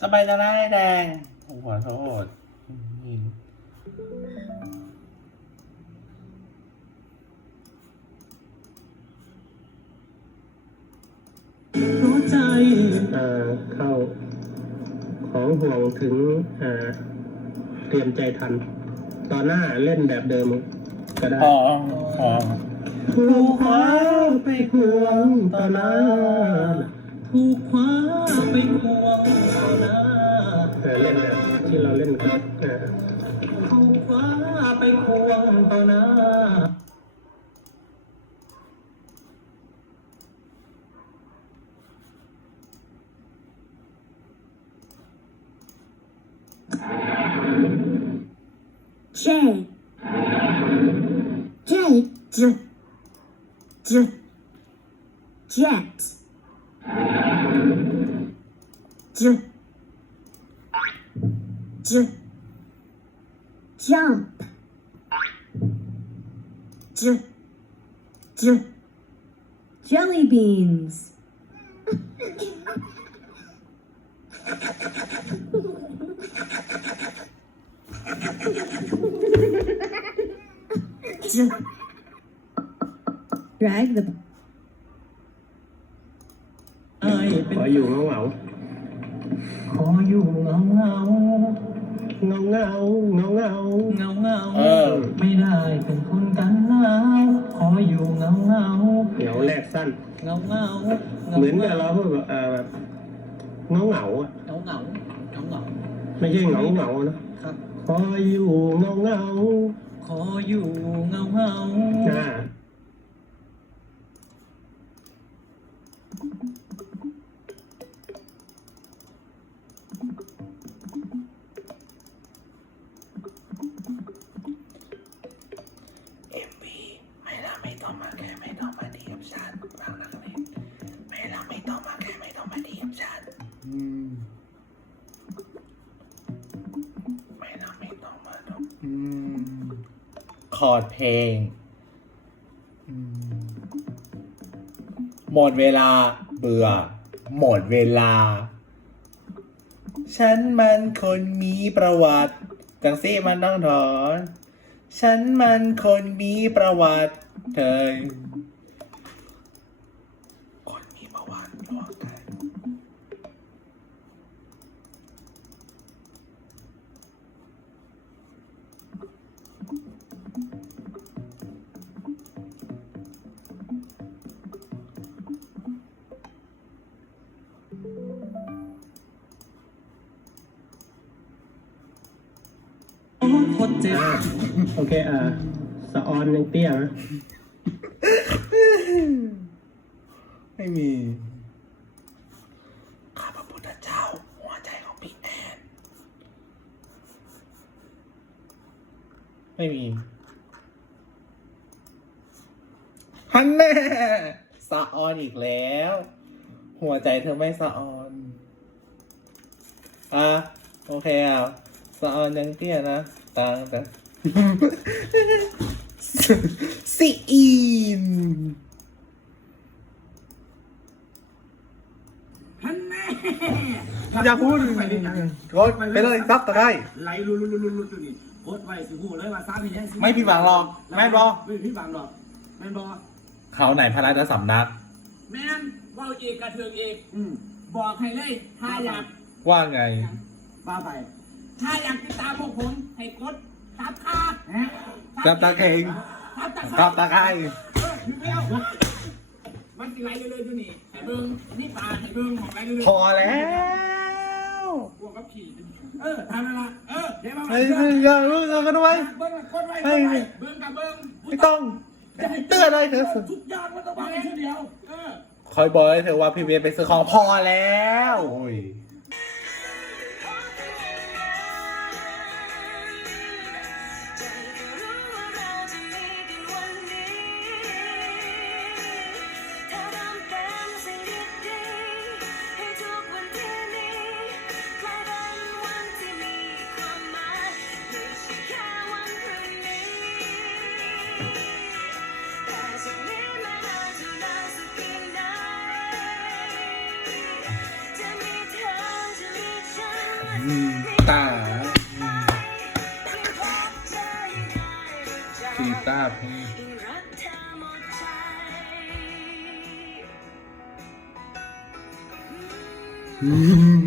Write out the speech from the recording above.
สบายจะได้แดงผมขอโทษอืมหัวใจเอ่อเข้า ของห่วงถึงอ่าเตรียมใจทัน ตอนหน้าเล่นแบบเดิมก็ได้พอพอถูกคว้าไปควงต่อหน้าถูกคว้าไปคว J J J J Jet. J J Jump. J J Jelly beans Drag the ขออยู่เงาเงาขออยู่เงาเงาเงาเงาเงาเงาเงาเงาเออ ไม่ได้เป็นคนกันหนาวขออยู่เงาเงาเหนียวแรกสั้นเงาเงาเหมือนกับเราพูดแบบเอ่อแบบเงาเงาอะเงาเงาเงาเงาไม่ใช่เงาเงานะครับ ขออยู่เงาเงาขออยู่เงาเงาอ่าเอ็มวีไม่ละไม่ต้องมาแค่ไม่ต้องมาดีกับฉันบางนักเรียนไม่ละไม่ต้องมาแค่ไม่ต้องมาดีกับฉัน อร์ดเพลงอืมหมดเวลาเบื่อ หมดเวลา ฉันมันคนมีประวัติจังซี่มันต้องถอน ฉันมันคนมีประวัติเธอ ตรเจ็บอ่าโอเคอ่าสะออนยังเตี้ยนะไม่มี ข้าพระพุทธเจ้า หัวใจของพี่แอน ไม่มี ฮันแน่สะออนอีกแล้ว หัวใจเธอไม่สะออน อะ โอเคอะสะออนยังเตี้ยนะ ต่างแต่ซีอินอย่าพูดกดไปเลยซับตะไคร้ไหลลุลุลุลุลุอยู่นี่โคตรไว้สิหูเลยว่าซาพี่แห้งสิไม่ผิดหวังหรอกแม่นบอไม่ผิดหวังหรอกแม่นบอเขาไหนพระราชสำนัก แม่นเว่าเอกกระเทืองเอกอืมบอกให้เลยถ้าอยากว่าไงบ้าไป ถ้าอยากติดตามพวกผมให้กดซับคาซับตะเข่งซับตะซับตะไคร้เออถึงแล้วมันสิไหลเรื่อยๆอยู่นี่ให้เบิ้งนี่ปลาให้เบิ้งของไหลเรื่อยพอแล้วๆพวกกับขี่เออทำนั่นละเออเดี๋ยวมาไอ้ยอย่ารู้จักกันไว้เบิ้งกดไว้ไม่กดไว้เบิ้งกับเบิ้งไม่ต้องเตือนอะไรเถอะทุกอย่างมันต้องวางไว้ทีเดียวเออคอยบอกให้เธอว่าพี่เวียไปซื้อของพอแล้ว ตากีตาพี่อืม